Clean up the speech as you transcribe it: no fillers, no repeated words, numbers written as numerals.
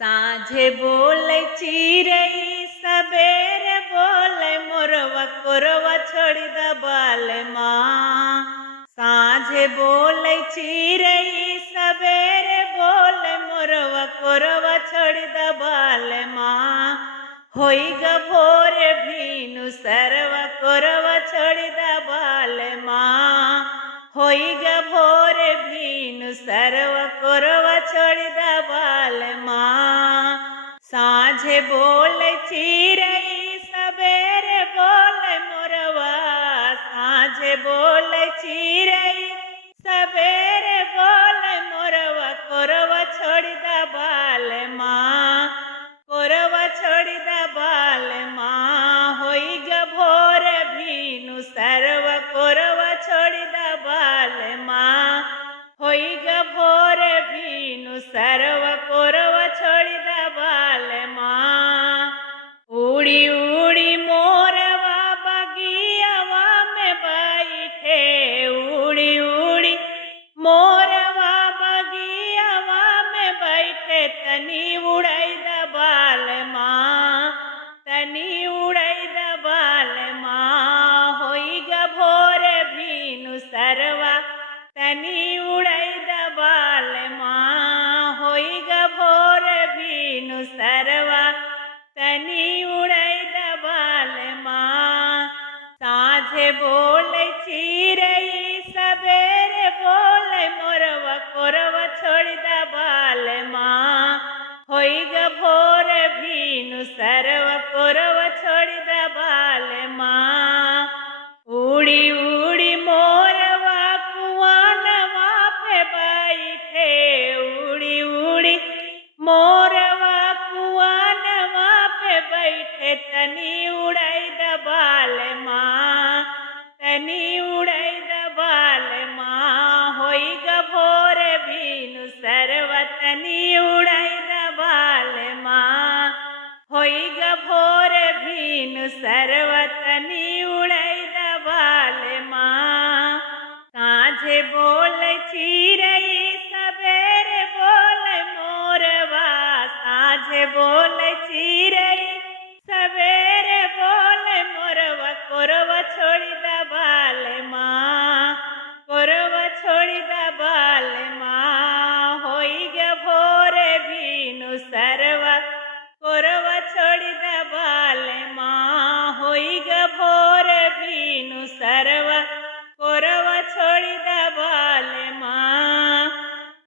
साँझे बोले चिरई सबेरे बोले मोरवा कोरवा छोड़ी दबाल माँ। साँझे बोले चिरई सबेरे बोले मोरवा कोरवा छोड़ी दबाल माँ। होई ग भोरे भीनु सरवा कोरवा छोड़ी दबाल माँ। होई ग भोरे भीनु सरवा कोरवा छोड़ी दबाल माँ। साँझे बोले चिरई सबेरे बोले मोरवा। साँझे बोले चिरई सबेरे बोले मोरवा कोरवा छोड़ी दबाल माँ। कोरवा छोड़ी दबाल माँ। होई ग भोरे भीनु सरवा कोरवा छोड़ी दबाल माँ। होई ग भोरे भीनु सरवा कोरवा छोड़ी दबाल माँ। उड़ी उड़ी मोरवा बगियावा में बैठे। उड़ी उड़ी मोरवा बगियावा में बैठे। तनी उड़ई दबाल माँ। तनी उड़ई दबाल माँ। होई ग भोरे भीनु सरवा तनी उड़ई दबाल माँ। होई ग भोरे भीनु सरवा तनी उड़ई दबाल माँ। साँझे बोले चिरई सबेरे बोले मोरवा कोरवा छोड़ी दबाल माँ। होई ग भोरे भीनु सरवा कोरवा छोड़ी दबाल माँ। उड़ी उड़ी मोरवा कुआनवा पे बैठे। उड़ी उड़ी मोरवा कुआनवा पे बैठे। तनी उड़ई दबाल माँ। तनी उड़ई दबाल माँ। होई ग भोरे भीनु सरवा तनी उड़ई दबाल माँ। होई ग भोरे भीनु सरवा तनी उड़ई दबाल माँ। साँझे बोले चिरई सबेरे बोले मोरवा। साँझे बोले चिरई सबेरे बोले मोरवा कोरवा छोड़ी